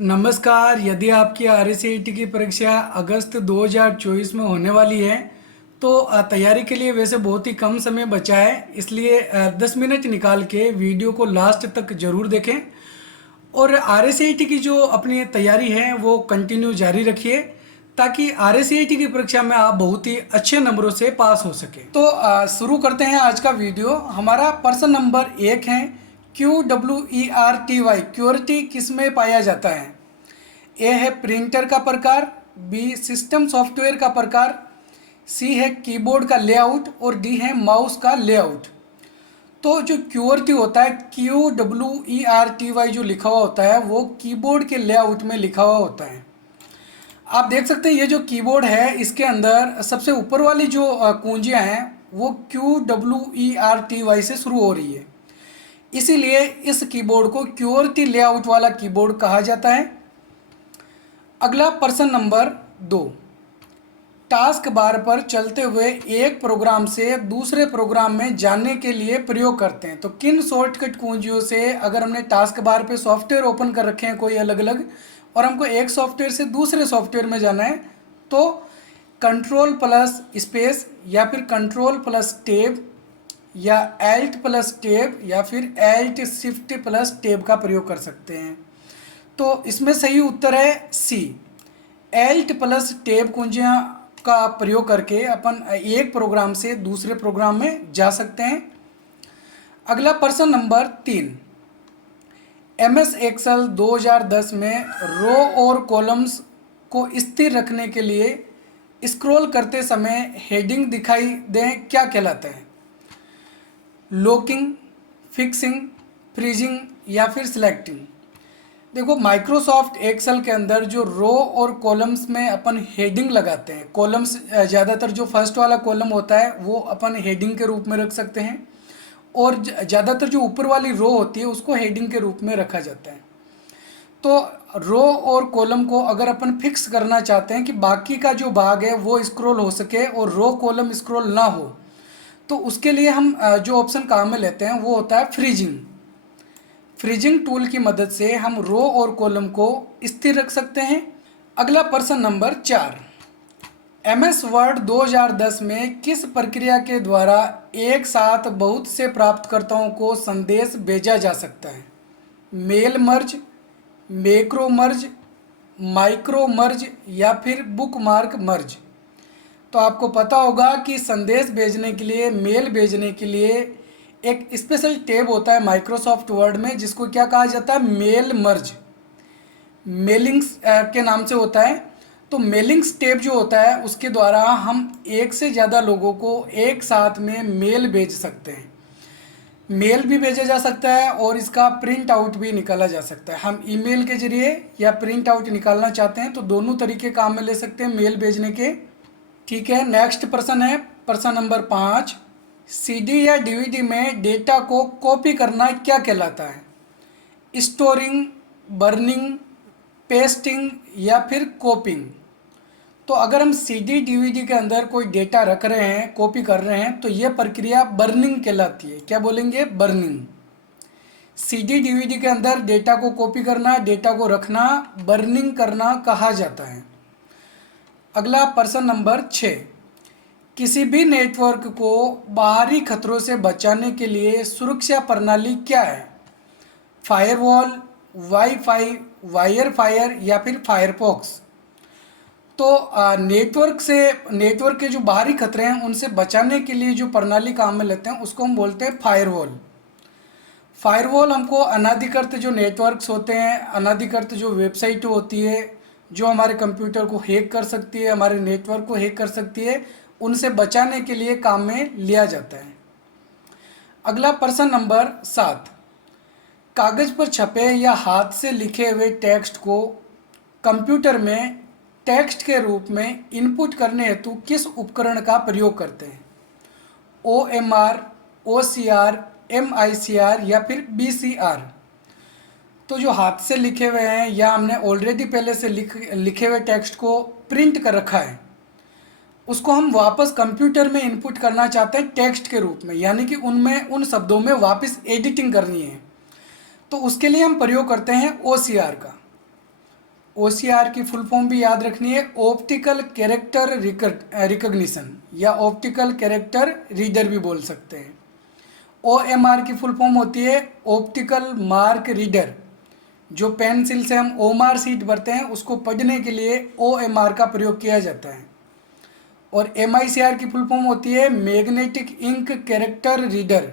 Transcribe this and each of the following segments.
नमस्कार। यदि आपकी आरएससीईटी की परीक्षा अगस्त 2024 में होने वाली है तो तैयारी के लिए वैसे बहुत ही कम समय बचा है, इसलिए 10 मिनट निकाल के वीडियो को लास्ट तक ज़रूर देखें और आरएससीईटी की जो अपनी तैयारी है वो कंटिन्यू जारी रखिए ताकि आरएससीईटी की परीक्षा में आप बहुत ही अच्छे नंबरों से पास हो सके। तो शुरू करते हैं आज का वीडियो। हमारा प्रश्न नंबर 1 है, QWERTY क्यूअर्टी किस में पाया जाता है? ए है प्रिंटर का प्रकार, बी सिस्टम सॉफ्टवेयर का प्रकार, सी है कीबोर्ड का लेआउट और डी है माउस का लेआउट। तो जो QWERTY होता है, QWERTY जो लिखा हुआ होता है वो कीबोर्ड के लेआउट में लिखा हुआ होता है। आप देख सकते हैं ये जो कीबोर्ड है इसके अंदर सबसे ऊपर वाली जो कुंजियां हैं वो QWERTY से शुरू हो रही है, इसीलिए इस कीबोर्ड को QWERTY लेआउट वाला कीबोर्ड कहा जाता है। अगला प्रश्न नंबर 2, टास्क बार पर चलते हुए एक प्रोग्राम से दूसरे प्रोग्राम में जाने के लिए प्रयोग करते हैं। तो किन शॉर्टकट कुंजियों से, अगर हमने टास्क बार पे सॉफ्टवेयर ओपन कर रखे हैं कोई अलग अलग और हमको एक सॉफ्टवेयर से दूसरे सॉफ्टवेयर में जाना है, तो कंट्रोल प्लस स्पेस या फिर कंट्रोल प्लस टैब या एल्ट प्लस टैब या फिर एल्ट शिफ्ट प्लस टैब का प्रयोग कर सकते हैं। तो इसमें सही उत्तर है सी, एल्ट प्लस टैब कुंजियां का प्रयोग करके अपन एक प्रोग्राम से दूसरे प्रोग्राम में जा सकते हैं। अगला प्रश्न नंबर 3, MS एक्सेल 2010 में रो और कॉलम्स को स्थिर रखने के लिए स्क्रॉल करते समय हेडिंग दिखाई दें क्या कहलाता है? लॉकिंग, फिक्सिंग, फ्रीजिंग या फिर सिलेक्टिंग। देखो, माइक्रोसॉफ्ट एक्सेल के अंदर जो रो और कॉलम्स में अपन हेडिंग लगाते हैं, कॉलम्स ज़्यादातर जो फर्स्ट वाला कॉलम होता है वो अपन हेडिंग के रूप में रख सकते हैं और ज़्यादातर जो ऊपर वाली रो होती है उसको हेडिंग के रूप में रखा जाता है। तो रो और कॉलम को अगर अपन फिक्स करना चाहते हैं कि बाकी का जो भाग है वो स्क्रॉल हो सके और रो कॉलम स्क्रॉल ना हो, तो उसके लिए हम जो ऑप्शन काम में लेते हैं वो होता है फ्रीजिंग। फ्रीजिंग टूल की मदद से हम रो और कॉलम को स्थिर रख सकते हैं। अगला प्रश्न नंबर 4, MS वर्ड 2010 में किस प्रक्रिया के द्वारा एक साथ बहुत से प्राप्तकर्ताओं को संदेश भेजा जा सकता है? मेल मर्ज, मैक्रो मर्ज, माइक्रो मर्ज या फिर बुकमार्क मर्ज। तो आपको पता होगा कि संदेश भेजने के लिए, मेल भेजने के लिए एक स्पेशल टैब होता है माइक्रोसॉफ्ट वर्ड में जिसको क्या कहा जाता है? मेल मर्ज, मेलिंग्स के नाम से होता है। तो मेलिंग्स टैब जो होता है उसके द्वारा हम एक से ज़्यादा लोगों को एक साथ में मेल भेज सकते हैं। मेल भी भेजा जा सकता है और इसका प्रिंट आउट भी निकाला जा सकता है। हम ईमेल के जरिए या प्रिंट आउट निकालना चाहते हैं तो दोनों तरीके काम में ले सकते हैं मेल भेजने के। ठीक है, नेक्स्ट प्रश्न है प्रश्न नंबर 5, CD या DVD में डेटा को कॉपी करना क्या कहलाता है? स्टोरिंग, बर्निंग, पेस्टिंग या फिर कॉपिंग। तो अगर हम CD DVD के अंदर कोई डेटा रख रहे हैं, कॉपी कर रहे हैं, तो यह प्रक्रिया बर्निंग कहलाती है। क्या बोलेंगे? बर्निंग। CD DVD के अंदर डेटा को कॉपी करना, डेटा को रखना, बर्निंग करना कहा जाता है। अगला प्रश्न नंबर 6, किसी भी नेटवर्क को बाहरी खतरों से बचाने के लिए सुरक्षा प्रणाली क्या है? फायरवॉल, वाईफाई, वायरफायर या फिर फायरफॉक्स। तो नेटवर्क के जो बाहरी खतरे हैं उनसे बचाने के लिए जो प्रणाली काम में लेते हैं उसको हम बोलते हैं फायरवॉल। फायरवॉल हमको अनाधिकृत जो नेटवर्क्स होते हैं, अनाधिकृत जो वेबसाइट होती है जो हमारे कंप्यूटर को हैक कर सकती है, हमारे नेटवर्क को हैक कर सकती है, उनसे बचाने के लिए काम में लिया जाता है। अगला प्रश्न नंबर 7, कागज़ पर छपे या हाथ से लिखे हुए टेक्स्ट को कंप्यूटर में टेक्स्ट के रूप में इनपुट करने हेतु किस उपकरण का प्रयोग करते हैं? OMR, OCR, MICR या फिर BCR। तो जो हाथ से लिखे हुए हैं या हमने ऑलरेडी पहले से लिखे हुए टेक्स्ट को प्रिंट कर रखा है उसको हम वापस कंप्यूटर में इनपुट करना चाहते हैं टेक्स्ट के रूप में, यानी कि उन शब्दों में वापस एडिटिंग करनी है, तो उसके लिए हम प्रयोग करते हैं OCR का। OCR की फुल फॉर्म भी याद रखनी है, ऑप्टिकल कैरेक्टर रिकॉग्निशन या ऑप्टिकल कैरेक्टर रीडर भी बोल सकते हैं। OMR की फुल फॉर्म होती है ऑप्टिकल मार्क रीडर। जो पेंसिल से हम ओमार सीट भरते हैं उसको पढ़ने के लिए OMR का प्रयोग किया जाता है। और MICR की फुल फॉर्म होती है मैग्नेटिक इंक कैरेक्टर रीडर।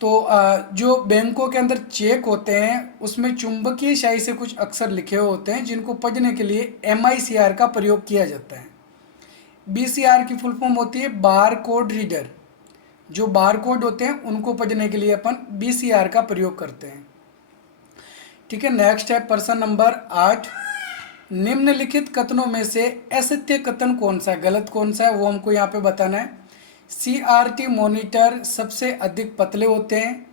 तो जो बैंकों के अंदर चेक होते हैं उसमें चुंबकीय स्याही से कुछ अक्षर लिखे हुए होते हैं जिनको पढ़ने के लिए MICR का प्रयोग किया जाता है। BCR की फुल फॉर्म होती है बार कोड रीडर। जो बार कोड होते हैं उनको पढ़ने के लिए अपन BCR का प्रयोग करते हैं। ठीक है, नेक्स्ट है प्रश्न नंबर 8। निम्नलिखित कथनों में से असत्य कथन कौन सा है, गलत कौन सा है, वो हमको यहाँ पे बताना है। CRT मॉनिटर सबसे अधिक पतले होते हैं।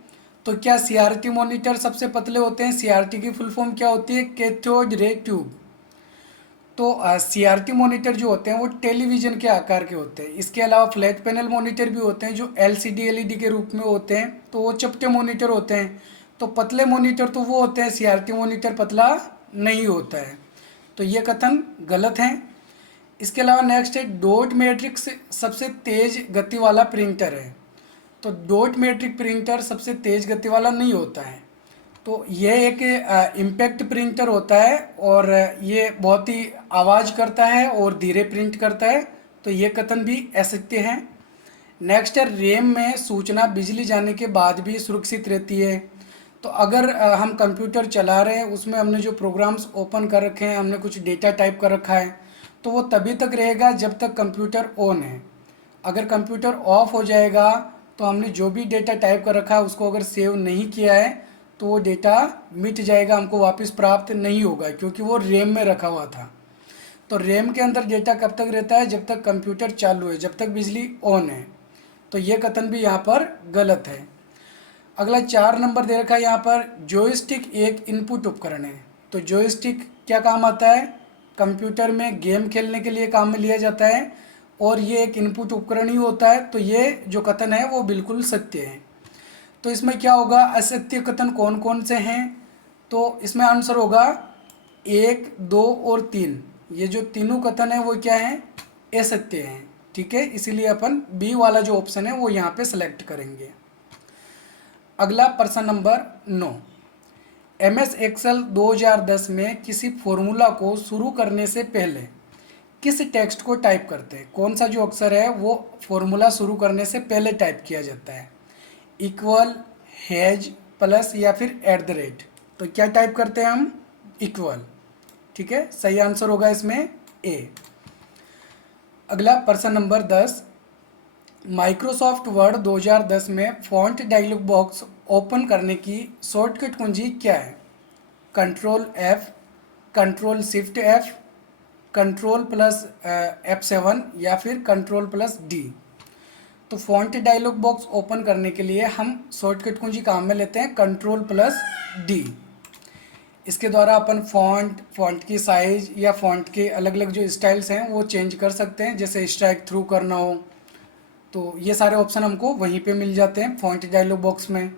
तो क्या CRT मॉनिटर सबसे पतले होते हैं? CRT की फुल फॉर्म क्या होती है? Cathode ray tube. तो CRT मॉनिटर जो होते हैं वो टेलीविज़न के आकार के होते हैं। इसके अलावा फ्लैट पैनल मॉनिटर भी होते हैं जो LCD LED के रूप में होते हैं, तो वो चपटे मॉनिटर होते हैं। तो पतले मॉनिटर तो वो होते हैं, CRT मॉनिटर पतला नहीं होता है। तो ये कथन गलत है। इसके अलावा नेक्स्ट है डॉट मैट्रिक्स सबसे तेज गति वाला प्रिंटर है। तो डॉट मैट्रिक प्रिंटर सबसे तेज गति वाला नहीं होता है। तो यह एक इम्पैक्ट प्रिंटर होता है और ये बहुत ही आवाज़ करता है और धीरे प्रिंट करता है। तो ये कथन भी असत्य है। नेक्स्ट है रैम में सूचना बिजली जाने के बाद भी सुरक्षित रहती है। तो अगर हम कंप्यूटर चला रहे हैं, उसमें हमने जो प्रोग्राम्स ओपन कर रखे हैं, हमने कुछ डेटा टाइप कर रखा है, तो वो तभी तक रहेगा जब तक कंप्यूटर ऑन है। अगर कंप्यूटर ऑफ हो जाएगा तो हमने जो भी डेटा टाइप कर रखा है उसको अगर सेव नहीं किया है तो वो डेटा मिट जाएगा, हमको वापस प्राप्त नहीं होगा क्योंकि वो रैम में रखा हुआ था। तो रैम के अंदर डेटा कब तक रहता है? जब तक कंप्यूटर चालू है, जब तक बिजली ऑन है। तो ये कथन भी यहाँ पर गलत है। अगला 4 नंबर दे रखा है यहाँ पर, जॉयस्टिक एक इनपुट उपकरण है। तो जॉयस्टिक क्या काम आता है? कंप्यूटर में गेम खेलने के लिए काम में लिया जाता है और ये एक इनपुट उपकरण ही होता है। तो ये जो कथन है वो बिल्कुल सत्य है। तो इसमें क्या होगा? असत्य कथन कौन कौन से हैं? तो इसमें आंसर होगा 1, 2 और 3। ये जो तीनों कथन है वो क्या है? असत्य हैं। ठीक है, इसीलिए अपन बी वाला जो ऑप्शन है वो यहाँ पे सेलेक्ट करेंगे। अगला प्रश्न नंबर 9। MS एक्सेल 2010 में किसी फॉर्मूला को शुरू करने से पहले किस टेक्स्ट को टाइप करते हैं? कौन सा जो अक्षर है वो फॉर्मूला शुरू करने से पहले टाइप किया जाता है? इक्वल, हैज, प्लस या फिर एट द रेट। तो क्या टाइप करते हैं हम? इक्वल। ठीक है, सही आंसर होगा इसमें ए। अगला प्रश्न नंबर 10। माइक्रोसॉफ्ट वर्ड 2010 में फॉन्ट डायलॉग बॉक्स ओपन करने की शॉर्टकट कुंजी क्या है? Control F, control shift F, control plus F7 या फिर कंट्रोल प्लस D। तो फॉन्ट डायलॉग बॉक्स ओपन करने के लिए हम शॉर्टकट कुंजी काम में लेते हैं कंट्रोल प्लस D। इसके द्वारा अपन फॉन्ट की साइज या फॉन्ट के अलग अलग जो स्टाइल्स हैं वो चेंज कर सकते हैं, जैसे स्ट्राइक थ्रू करना हो तो ये सारे ऑप्शन हमको वहीं पे मिल जाते हैं फॉन्ट डायलॉग बॉक्स में।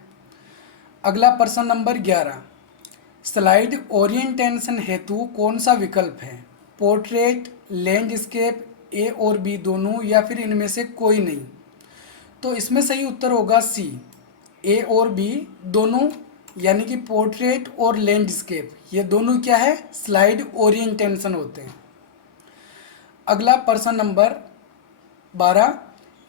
अगला प्रश्न नंबर 11। स्लाइड ओरिएंटेशन हेतु कौन सा विकल्प है? पोर्ट्रेट, लैंडस्केप, ए और बी दोनों या फिर इनमें से कोई नहीं। तो इसमें सही उत्तर होगा सी, ए और बी दोनों, यानी कि पोर्ट्रेट और लैंडस्केप ये दोनों क्या है? स्लाइड ओरिएंटेशन होते हैं। अगला प्रश्न नंबर 12।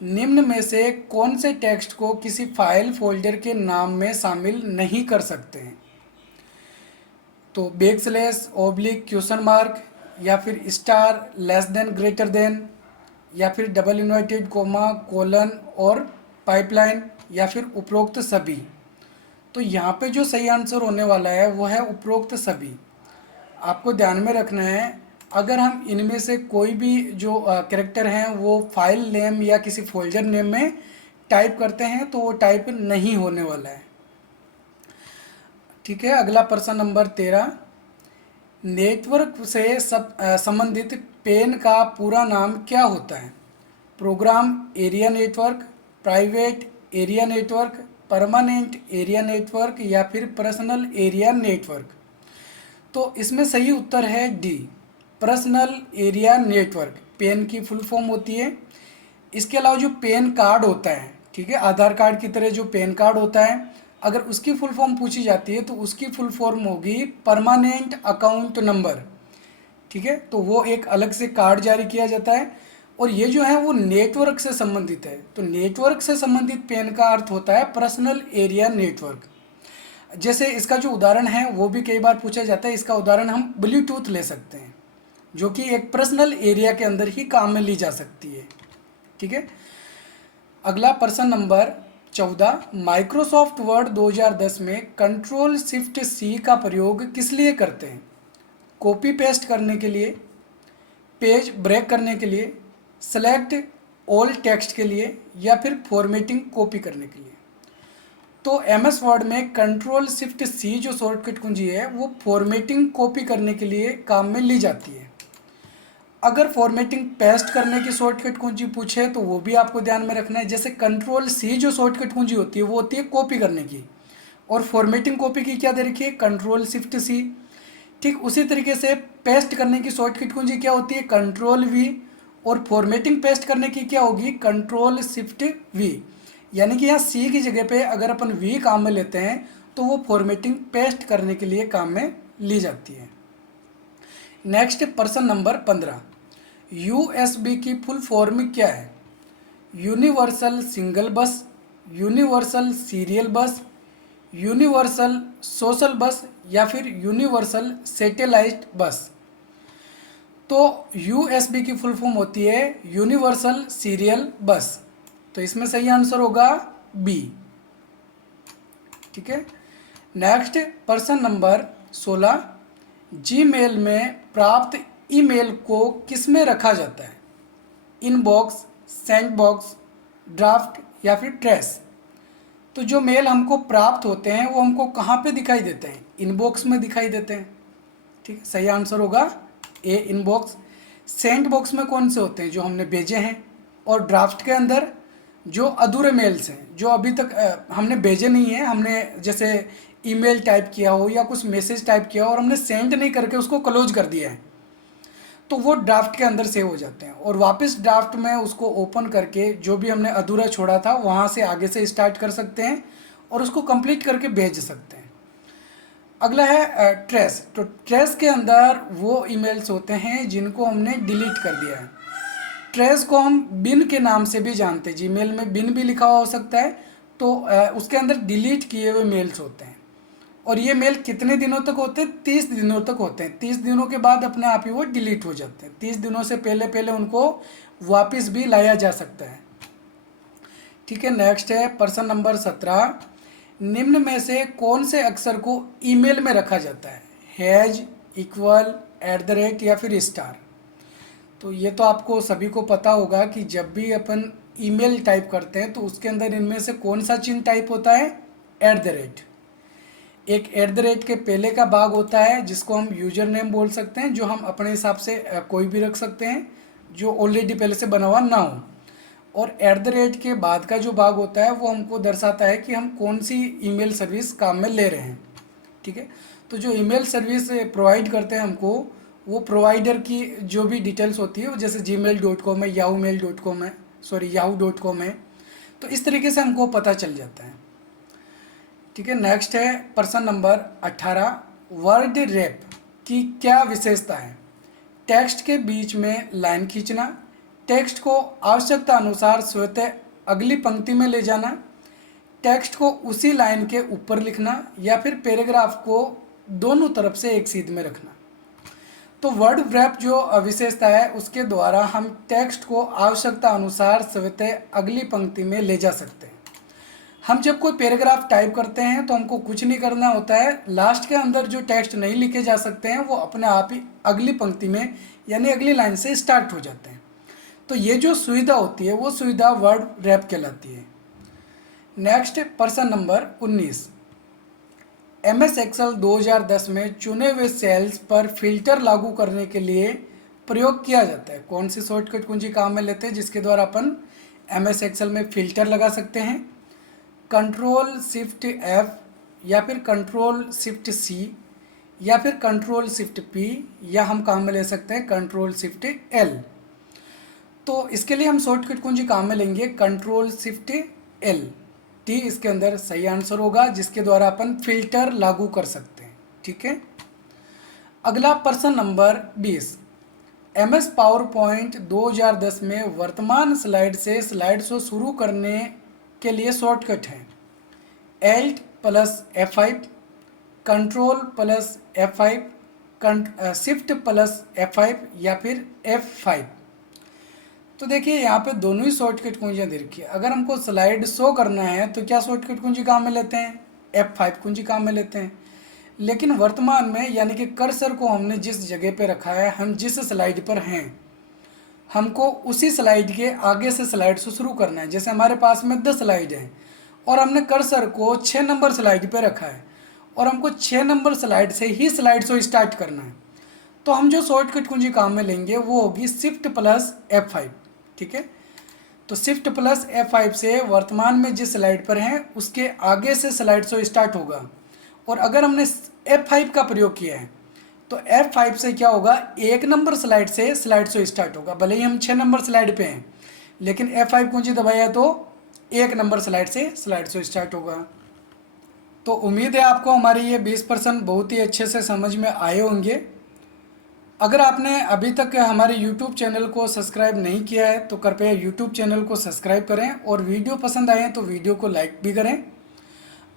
निम्न में से कौन से टेक्स्ट को किसी फाइल फोल्डर के नाम में शामिल नहीं कर सकते हैं? तो बैकस्लैश, ओब्लिक, क्वेश्चन मार्क या फिर star, less than, greater than या फिर डबल इन्वर्टेड कोमा, कोलन और पाइपलाइन या फिर उपरोक्त सभी। तो यहाँ पे जो सही आंसर होने वाला है वो है उपरोक्त सभी। आपको ध्यान में रखना है, अगर हम इनमें से कोई भी जो कैरेक्टर हैं वो फाइल नेम या किसी फोल्डर नेम में टाइप करते हैं तो वो टाइप नहीं होने वाला है। ठीक है, अगला प्रश्न नंबर 13। नेटवर्क से संबंधित पेन का पूरा नाम क्या होता है? Program area network, private area network, permanent area network या फिर पर्सनल एरिया नेटवर्क। तो इसमें सही उत्तर है D, personal area network. PAN की फुल फॉर्म होती है। इसके अलावा जो पेन कार्ड होता है, ठीक है, आधार कार्ड की तरह जो पेन कार्ड होता है, अगर उसकी फुल फॉर्म पूछी जाती है तो उसकी फुल फॉर्म होगी परमानेंट अकाउंट नंबर। ठीक है, तो वो एक अलग से कार्ड जारी किया जाता है। और ये जो है वो नेटवर्क से संबंधित है, तो नेटवर्क से संबंधित पेन का अर्थ होता है पर्सनल एरिया नेटवर्क। जैसे इसका जो उदाहरण है वो भी कई बार पूछा जाता है। इसका उदाहरण हम ब्लूटूथ ले सकते हैं, जो कि एक पर्सनल एरिया के अंदर ही काम में ली जा सकती है। ठीक है, अगला प्रश्न नंबर 14, माइक्रोसॉफ्ट वर्ड 2010 में कंट्रोल शिफ्ट सी का प्रयोग किस लिए करते हैं? कॉपी पेस्ट करने के लिए, पेज ब्रेक करने के लिए, सेलेक्ट ऑल टेक्स्ट के लिए, या फिर फॉर्मेटिंग कॉपी करने के लिए। तो एम एस वर्ड में कंट्रोल शिफ्ट सी जो शॉर्टकट कुंजी है वो फॉर्मेटिंग कॉपी करने के लिए काम में ली जाती है। अगर फॉर्मेटिंग पेस्ट करने की शॉर्टकट कुंजी पूछे तो वो भी आपको ध्यान में रखना है। जैसे कंट्रोल सी जो शॉर्टकट कुंजी होती है वो होती है कॉपी करने की, और फॉर्मेटिंग कॉपी की क्या दे रखी है? Control shift C. ठीक उसी तरीके से पेस्ट करने की शॉर्टकट कुंजी क्या होती है? Control we. और फॉर्मेटिंग पेस्ट करने की क्या होगी? Control shift we. यानी कि यहाँ सी की जगह पे अगर अपन वी काम में लेते हैं तो वो फॉर्मेटिंग पेस्ट करने के लिए काम में ली जाती है। नेक्स्ट प्रश्न नंबर 15, यूएसबी की फुल फॉर्म क्या है? यूनिवर्सल सिंगल बस, यूनिवर्सल सीरियल बस, यूनिवर्सल सोशल बस, या फिर यूनिवर्सल सैटेलाइट बस। तो यूएसबी की फुल फॉर्म होती है यूनिवर्सल सीरियल बस। तो इसमें सही आंसर होगा बी। ठीक है, नेक्स्ट प्रश्न नंबर 16, जीमेल में प्राप्त ईमेल को किस में रखा जाता है? इनबॉक्स, सेंड बॉक्स, ड्राफ्ट, या फिर ट्रेस। तो जो मेल हमको प्राप्त होते हैं वो हमको कहाँ पे दिखाई देते हैं? इनबॉक्स में दिखाई देते हैं। ठीक है, सही आंसर होगा ए, इनबॉक्स। सेंड बॉक्स में कौन से होते हैं? जो हमने भेजे हैं। और ड्राफ्ट के अंदर जो अधूरे मेल्स हैं, जो अभी तक हमने भेजे नहीं हैं, हमने जैसे ईमेल टाइप किया हो या कुछ मैसेज टाइप किया हो और हमने सेंड नहीं करके उसको क्लोज कर दिया है, तो वो ड्राफ्ट के अंदर सेव हो जाते हैं। और वापस ड्राफ्ट में उसको ओपन करके जो भी हमने अधूरा छोड़ा था वहाँ से आगे से स्टार्ट कर सकते हैं और उसको कंप्लीट करके भेज सकते हैं। अगला है ट्रेस। तो ट्रेस के अंदर वो ईमेल्स होते हैं जिनको हमने डिलीट कर दिया है। ट्रेस को हम बिन के नाम से भी जानते हैं। जीमेल में बिन भी लिखा हुआ हो सकता है। तो उसके अंदर डिलीट किए हुए मेल्स होते हैं। और ये मेल कितने दिनों तक होते हैं? 30 दिनों तक होते हैं। 30 दिनों के बाद अपने आप ही वो डिलीट हो जाते हैं। 30 दिनों से पहले पहले उनको वापस भी लाया जा सकता है। ठीक है, नेक्स्ट है प्रश्न नंबर 17, निम्न में से कौन से अक्षर को ईमेल में रखा जाता है? Has, equal, at the rate, या फिर स्टार। तो ये तो आपको सभी को पता होगा कि जब भी अपन ईमेल टाइप करते हैं तो उसके अंदर इनमें से कौन सा चिन्ह टाइप होता है? At the rate. एक एट द रेट के पहले का भाग होता है जिसको हम यूजर नेम बोल सकते हैं, जो हम अपने हिसाब से कोई भी रख सकते हैं जो ऑलरेडी पहले से बना हुआ ना हो। और एट द रेट के बाद का जो भाग होता है वो हमको दर्शाता है कि हम कौन सी ईमेल सर्विस काम में ले रहे हैं। ठीक है, तो जो ईमेल सर्विस प्रोवाइड करते हैं हमको, वो प्रोवाइडर की जो भी डिटेल्स होती है वो जैसे gmail.com है, yahoo.com है, yahoo.com है। तो इस तरीके से हमको पता चल जाता है। ठीक है, नेक्स्ट है प्रश्न नंबर 18, वर्ड रैप की क्या विशेषता है? टेक्स्ट के बीच में लाइन खींचना, टेक्स्ट को आवश्यकता अनुसार स्वतः अगली पंक्ति में ले जाना, टेक्स्ट को उसी लाइन के ऊपर लिखना, या फिर पैराग्राफ को दोनों तरफ से एक सीध में रखना। तो वर्ड रैप जो विशेषता है उसके द्वारा हम टेक्स्ट को आवश्यकता अनुसार स्वतः अगली पंक्ति में ले जा सकते हैं। हम जब कोई पैराग्राफ टाइप करते हैं तो हमको कुछ नहीं करना होता है। लास्ट के अंदर जो टेक्स्ट नहीं लिखे जा सकते हैं वो अपने आप ही अगली पंक्ति में यानी अगली लाइन से स्टार्ट हो जाते हैं। तो ये जो सुविधा होती है वो सुविधा वर्ड रैप कहलाती है। नेक्स्ट प्रश्न नंबर 19, MS एक्सेल 2010 में चुने हुए सेल्स पर फिल्टर लागू करने के लिए प्रयोग किया जाता है। कौन सी शॉर्टकट कुंजी काम में लेते हैं जिसके द्वारा अपन MS एक्सेल में फिल्टर लगा सकते हैं? कंट्रोल शिफ्ट F, या फिर कंट्रोल शिफ्ट C, या फिर कंट्रोल शिफ्ट पी, या हम काम में ले सकते हैं कंट्रोल शिफ्ट एल। तो इसके लिए हम शॉर्टकट कुंजी काम में लेंगे कंट्रोल शिफ्ट एल। टी इसके अंदर सही आंसर होगा, जिसके द्वारा अपन फिल्टर लागू कर सकते हैं। ठीक है, अगला प्रश्न नंबर 20। MS पावर पॉइंट 2010 में वर्तमान स्लाइड से स्लाइड शो शुरू करने के लिए शॉर्टकट है Alt plus F5, control plus F5, shift plus F5 या फिर F5। तो देखिए यहाँ पे दोनों ही शॉर्टकट कुंजियाँ दे रखी है। अगर हमको स्लाइड शो करना है तो क्या शॉर्टकट कुंजी काम में लेते हैं? F5 कुंजी काम में लेते हैं। लेकिन वर्तमान में यानी कि कर्सर को हमने जिस जगह पे रखा है, हम जिस स्लाइड पर हैं, हमको उसी स्लाइड के आगे से स्लाइड शो शुरू करना है। जैसे हमारे पास में 10 स्लाइड हैं और हमने कर्सर को 6 नंबर स्लाइड पे रखा है और हमको 6 नंबर स्लाइड से ही स्लाइड शो स्टार्ट करना है, तो हम जो शॉर्टकट कुंजी काम में लेंगे वो होगी शिफ्ट प्लस F5। ठीक है, तो शिफ्ट प्लस F5 से वर्तमान में जिस स्लाइड पर हैं उसके आगे से स्लाइड शो स्टार्ट होगा। और अगर हमने F5 का प्रयोग किया है तो F5 से क्या होगा, 1 नंबर स्लाइड से स्लाइड शो स्टार्ट होगा। भले ही हम 6 नंबर स्लाइड पे हैं, लेकिन F5 कुंजी दबाया तो 1 नंबर स्लाइड से स्लाइड शो स्टार्ट होगा। तो उम्मीद है आपको हमारे ये 20% बहुत ही अच्छे से समझ में आए होंगे। अगर आपने अभी तक हमारे YouTube चैनल को सब्सक्राइब नहीं किया है तो कृपया YouTube चैनल को सब्सक्राइब करें, और वीडियो पसंद आए तो वीडियो को लाइक भी करें।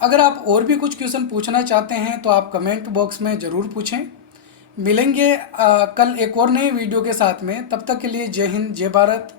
अगर आप और भी कुछ क्वेश्चन पूछना चाहते हैं तो आप कमेंट बॉक्स में ज़रूर पूछें। मिलेंगे कल एक और नए वीडियो के साथ में। तब तक के लिए जय हिंद, जय भारत।